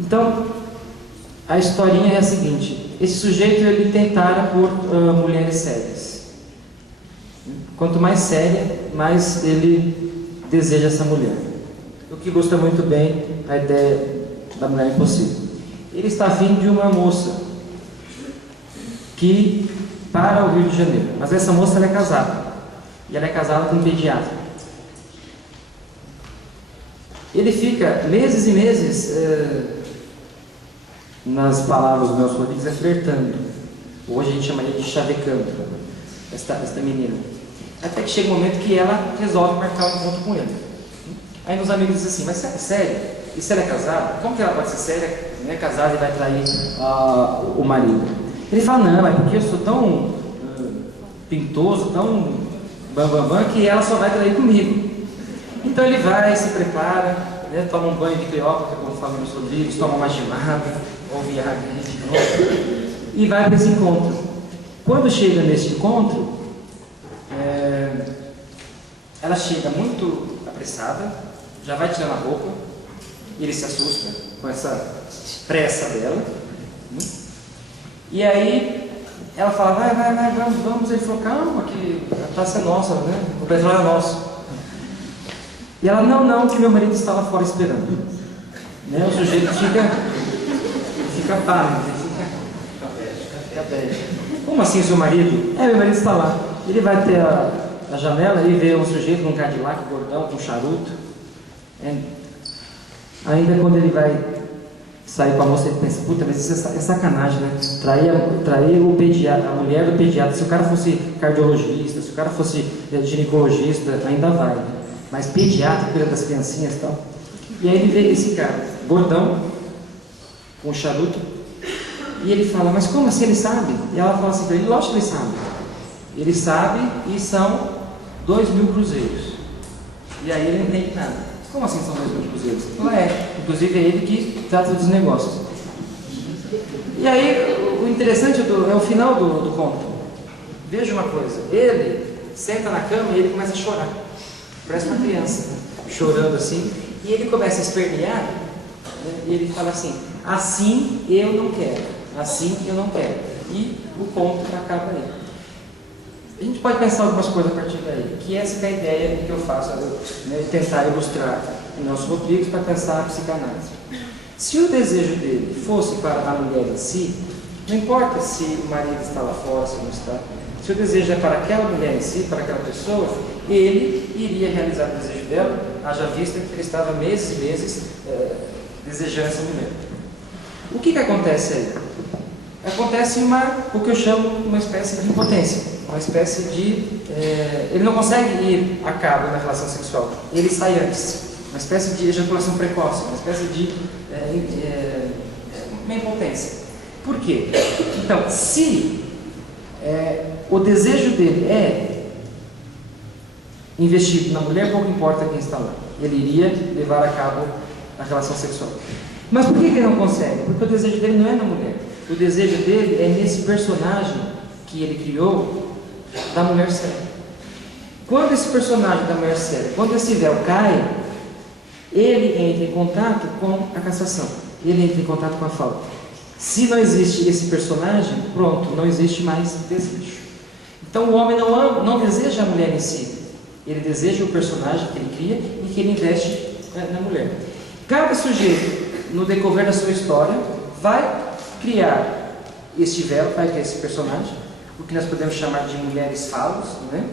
Então, a historinha é a seguinte: esse sujeito ele tentara por mulheres sérias. Quanto mais séria, mais ele deseja essa mulher. O que ilustra muito bem a ideia da mulher impossível. Ele está afim de uma moça que para o Rio de Janeiro, mas essa moça ela é casada, e ela é casada com um pediatra. Ele fica meses e meses, nas palavras do Nelson Rodrigues, flertando. Hoje a gente chamaria de chavecando esta menina. Até que chega um momento que ela resolve marcar um encontro com ele. Aí nos amigos dizem assim: mas sério? E se ela é casada? Como que ela pode ser séria, né, casada, e vai trair o marido? Ele fala: não, é porque eu sou tão pintoso, tão bambambam, que ela só vai trair comigo. Então ele vai, se prepara, né, toma um banho de Cleópatra, como fala nos Rodrigues, toma uma gelada, ou viaja de novo, e vai para esse encontro. Quando chega nesse encontro, ela chega muito apressada, já vai tirando a roupa, ele se assusta com essa pressa dela, e aí ela fala: vai, vamos. Ele falou: calma, que a taça é nossa, né? O petróleo é nosso. E ela: não, que meu marido está lá fora esperando. Né? O sujeito fica pálido, fica bege. Como assim, seu marido? Meu marido está lá. Ele vai até a janela e vê um sujeito num Cadillac gordão, com charuto. Ainda quando ele vai sair com a moça, ele pensa: puta, mas isso é sacanagem, né? Trair o pediatra, a mulher do pediatra. Se o cara fosse cardiologista, se o cara fosse ginecologista, ainda vai, né? Mas pediatra, cuida das criancinhas e tal. E aí ele vê esse cara, gordão, com charuto, e ele fala: mas como assim ele sabe? E ela fala assim para ele: lógico que ele sabe. Ele sabe, e são 2.000 cruzeiros. E aí ele não entende nada. Como assim são 2.000 cruzeiros? Ela inclusive é ele que trata dos negócios. E aí o interessante é o final do conto. Veja uma coisa: ele senta na cama e ele começa a chorar. Parece uma criança, chorando assim, e ele começa a espernear, né, e ele fala assim: assim eu não quero, assim eu não quero. E o conto acaba aí. A gente pode pensar algumas coisas a partir daí, que essa é a ideia que eu faço, né, tentar ilustrar o Nelson Rodrigues para pensar a psicanálise. Se o desejo dele fosse para a mulher em si, não importa se o marido está lá fora, se não está. Se o desejo é para aquela mulher em si, para aquela pessoa, ele iria realizar o desejo dela, haja vista que ele estava meses e meses desejando essa mulher. O que acontece aí? Acontece o que eu chamo uma espécie de impotência, uma espécie de... ele não consegue ir a cabo na relação sexual, ele sai antes, uma espécie de ejaculação precoce, uma espécie de uma impotência. Por quê? Então, se o desejo dele é investido na mulher, pouco importa quem está lá, ele iria levar a cabo a relação sexual. Mas por que ele não consegue? Porque o desejo dele não é na mulher. O desejo dele é nesse personagem que ele criou da mulher séria. Quando esse personagem da mulher séria, quando esse véu cai, ele entra em contato com a cassação, ele entra em contato com a falta. Se não existe esse personagem, pronto, não existe mais desejo. Então o homem não deseja a mulher em si, ele deseja o personagem que ele cria e que ele investe na mulher. Cada sujeito, no decorrer da sua história, vai criar este véu, vai criar esse personagem, o que nós podemos chamar de mulheres falos, né?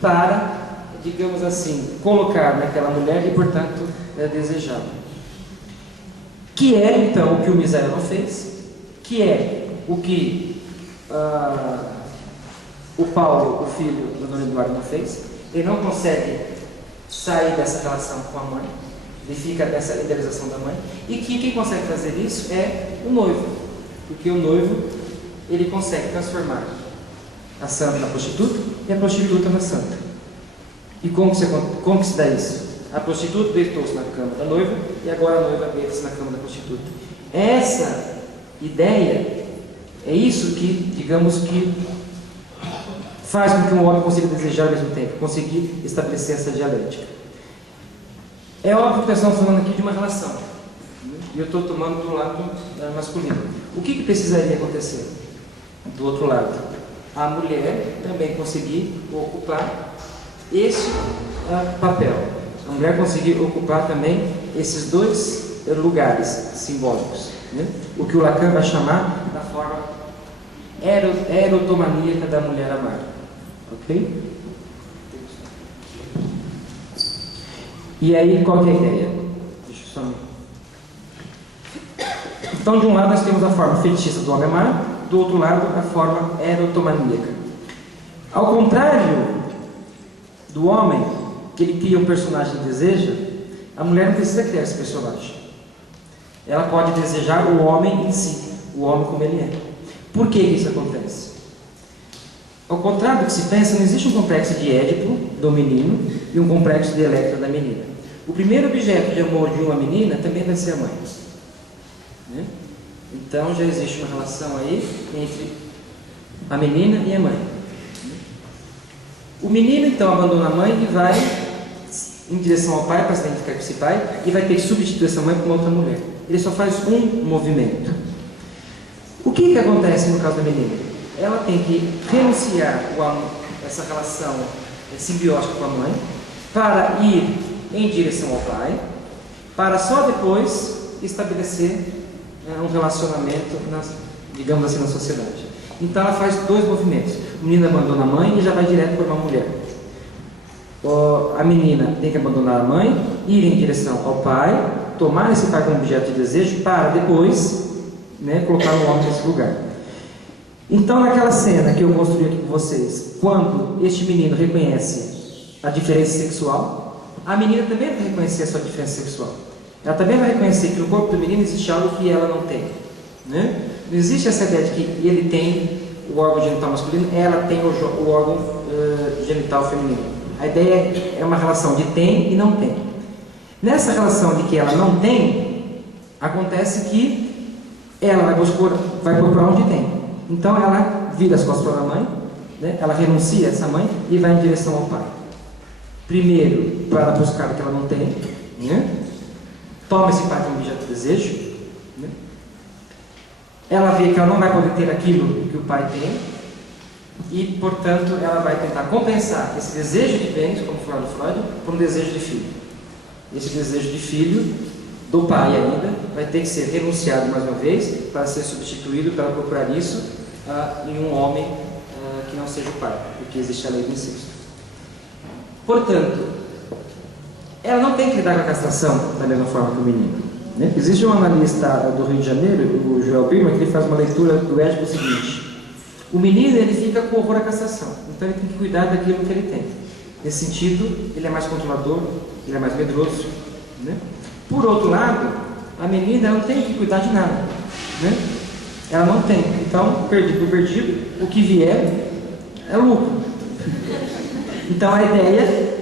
Para, digamos assim, colocar naquela mulher e, portanto, desejá-la. Que é, então, o que o Misael fez, que é o que o Paulo, o filho do Dom Eduardo, não fez. Ele não consegue sair dessa relação com a mãe, ele fica nessa idealização da mãe, e que quem consegue fazer isso é o noivo, porque o noivo, ele consegue transformar a santa na prostituta e a prostituta na santa. E como que se dá isso? A prostituta deitou-se na cama da noiva e agora a noiva deita-se na cama da prostituta. Essa ideia é isso que, digamos que, faz com que um homem consiga desejar ao mesmo tempo, conseguir estabelecer essa dialética. É óbvio que nós estamos falando aqui de uma relação. E eu estou tomando do lado masculino. O que precisaria acontecer do outro lado? A mulher também conseguir ocupar esse papel. A mulher conseguir ocupar também esses dois lugares simbólicos, né? O que o Lacan vai chamar da forma erotomaníaca da mulher amar. Ok? E aí, qual que é a ideia? Deixa eu só... Então, de um lado nós temos a forma fetichista do homem amar, do outro lado a forma erotomaníaca. Ao contrário do homem, que ele cria um personagem que deseja, a mulher não precisa criar esse personagem. Ela pode desejar o homem em si, o homem como ele é. Por que isso acontece? Ao contrário do que se pensa, não existe um complexo de Édipo, do menino, e um complexo de Electra, da menina. O primeiro objeto de amor de uma menina também vai ser a mãe. Né? Então já existe uma relação aí entre a menina e a mãe. O menino então abandona a mãe e vai em direção ao pai para se identificar com esse pai e vai ter que substituir essa mãe por uma outra mulher. Ele só faz um movimento. O que acontece no caso da menina? Ela tem que renunciar essa relação simbiótica com a mãe para ir em direção ao pai, para só depois estabelecer um relacionamento, digamos assim, na sociedade. Então ela faz dois movimentos. O menino abandona a mãe e já vai direto para uma mulher. A menina tem que abandonar a mãe, ir em direção ao pai, tomar esse pai como objeto de desejo, para depois, né, colocar o homem nesse lugar. Então, naquela cena que eu construí aqui com vocês, quando este menino reconhece a diferença sexual, a menina também vai reconhecer a sua diferença sexual. Ela também vai reconhecer que no corpo do menino existe algo que ela não tem, né? Não existe essa ideia de que ele tem o órgão genital masculino, ela tem o órgão genital feminino. A ideia é uma relação de tem e não tem. Nessa relação de que ela não tem, acontece que ela vai procurar onde tem. Então ela vira as costas para a mãe, né? Ela renuncia a essa mãe e vai em direção ao pai. Primeiro, para buscar o que ela não tem, né? Toma esse pai como objeto de desejo, né? Ela vê que ela não vai poder ter aquilo que o pai tem e, portanto, ela vai tentar compensar esse desejo de bens, como fala Freud, por um desejo de filho. Esse desejo de filho, do pai ainda, vai ter que ser renunciado mais uma vez para ser substituído, para procurar isso em um homem que não seja o pai, porque existe a lei do incesto. Portanto, ela não tem que lidar com a castração da mesma forma que o menino, né? Existe um analista do Rio de Janeiro, o Joel Birman, que ele faz uma leitura do Édipo seguinte: o menino ele fica com horror à castração, então ele tem que cuidar daquilo que ele tem. Nesse sentido, ele é mais controlador, ele é mais medroso, né? Por outro lado, a menina não tem que cuidar de nada, né? Ela não tem. Então, perdido por perdido, o que vier é lucro. Então a ideia,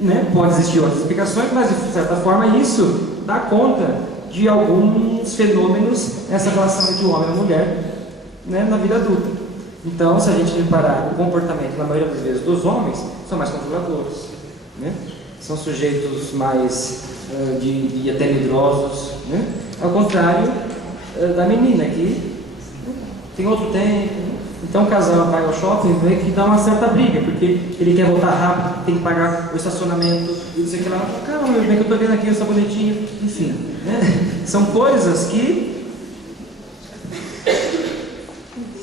né, pode existir outras explicações, mas de certa forma isso dá conta de alguns fenômenos nessa relação entre o homem e a mulher, né, na vida adulta. Então, se a gente reparar o comportamento, na maioria das vezes, dos homens, são mais controladores, né? São sujeitos mais até medrosos, né? Ao contrário da menina, que tem outro tempo. Então o casal vai ao shopping, vê que dá uma certa briga, porque ele quer voltar rápido, tem que pagar o estacionamento, e não sei o que lá. Calma, meu bem, que eu estou vendo aqui o sabonetinho, enfim, né? São coisas que...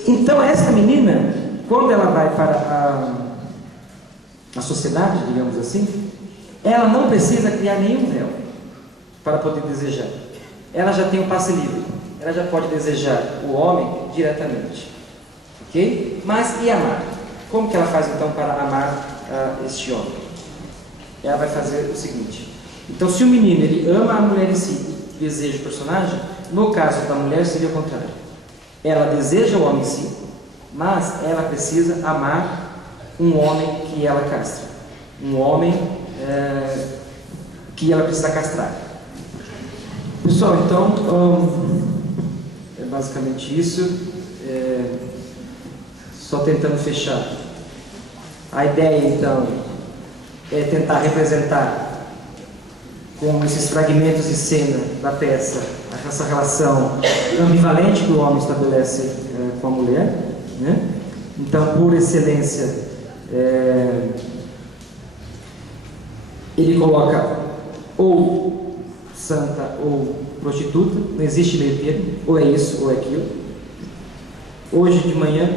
Então essa menina, quando ela vai para a sociedade, digamos assim, ela não precisa criar nenhum véu para poder desejar. Ela já tem o passe livre, ela já pode desejar o homem diretamente. Ok? Mas e amar? Como que ela faz então para amar este homem? Ela vai fazer o seguinte: então, se o menino ele ama a mulher em si, deseja o personagem, no caso da mulher seria o contrário. Ela deseja o homem em si, mas ela precisa amar um homem que ela castra, um homem que ela precisa castrar. Pessoal, então é basicamente isso. Só tentando fechar. A ideia então é tentar representar com esses fragmentos de cena da peça, essa relação ambivalente que o homem estabelece com a mulher, né? Então, por excelência, ele coloca ou santa ou prostituta, não existe meio termo, ou é isso ou é aquilo. Hoje de manhã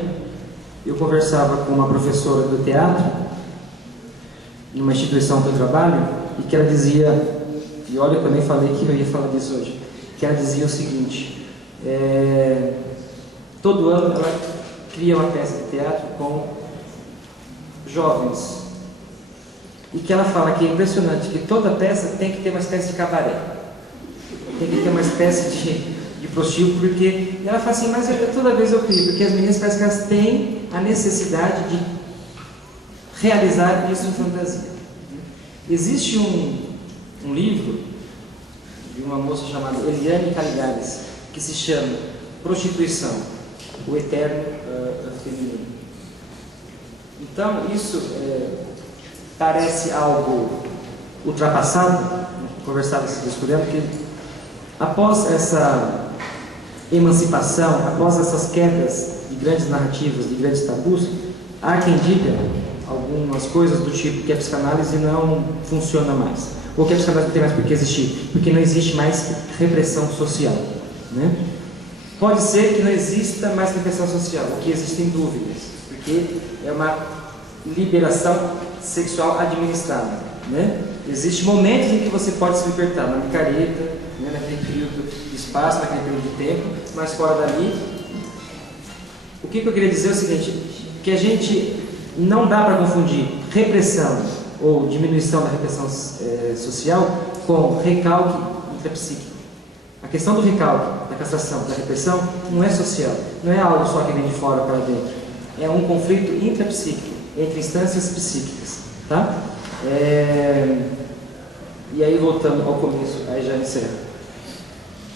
eu conversava com uma professora do teatro, numa instituição que eu trabalho, e que ela dizia, e olha que eu nem falei que eu ia falar disso hoje, que ela dizia o seguinte: todo ano ela cria uma peça de teatro com jovens, e que ela fala que é impressionante que toda peça tem que ter uma espécie de cabaré, tem que ter uma espécie de prostíbulo, porque ela fala assim, mas toda vez eu crio, porque as meninas parecem que elas têm a necessidade de realizar isso em fantasia. Existe um livro de uma moça chamada Eliane Caligares, que se chama Prostituição, o Eterno Feminino. Então, isso parece algo ultrapassado, conversava esses dias com ela, porque após essa emancipação, após essas quedas de grandes narrativas, de grandes tabus, há quem diga algumas coisas do tipo que a psicanálise não funciona mais, ou que a psicanálise não tem mais por que existir, porque não existe mais repressão social, né? Pode ser que não exista mais repressão social, o que existem dúvidas, porque é uma liberação sexual administrada, né? Existem momentos em que você pode se libertar, na micareta, né, naquele período de espaço, naquele período de tempo, mas fora dali. O que eu queria dizer é o seguinte, que a gente não dá para confundir repressão ou diminuição da repressão social com recalque intrapsíquico. A questão do recalque, da castração, da repressão não é social, não é algo só que vem de fora para dentro, é um conflito intrapsíquico entre instâncias psíquicas, tá? E aí, voltando ao começo, aí já encerro.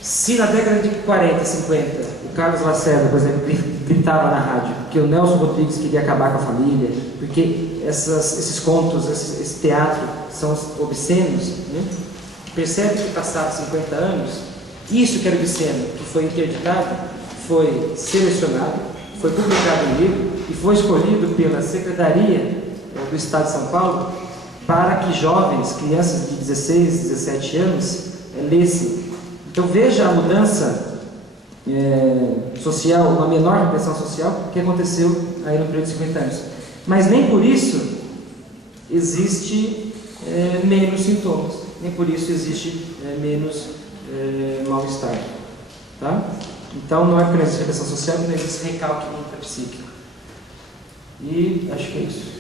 Se na década de 40, 50, o Carlos Lacerda, por exemplo, gritava na rádio que o Nelson Rodrigues queria acabar com a família, porque esses contos, esse teatro são obscenos, né? Percebe que passados 50 anos, isso que era obsceno, que foi interditado, foi selecionado, foi publicado em livro e foi escolhido pela Secretaria do Estado de São Paulo para que jovens, crianças de 16, 17 anos, lessem. Então veja a mudança social, uma menor repressão social que aconteceu aí no período de 50 anos. Mas nem por isso existe menos sintomas, nem por isso existe menos mal-estar. Tá? Então não é porque não existe repressão social que não existe recalque intrapsíquico. E acho que é isso.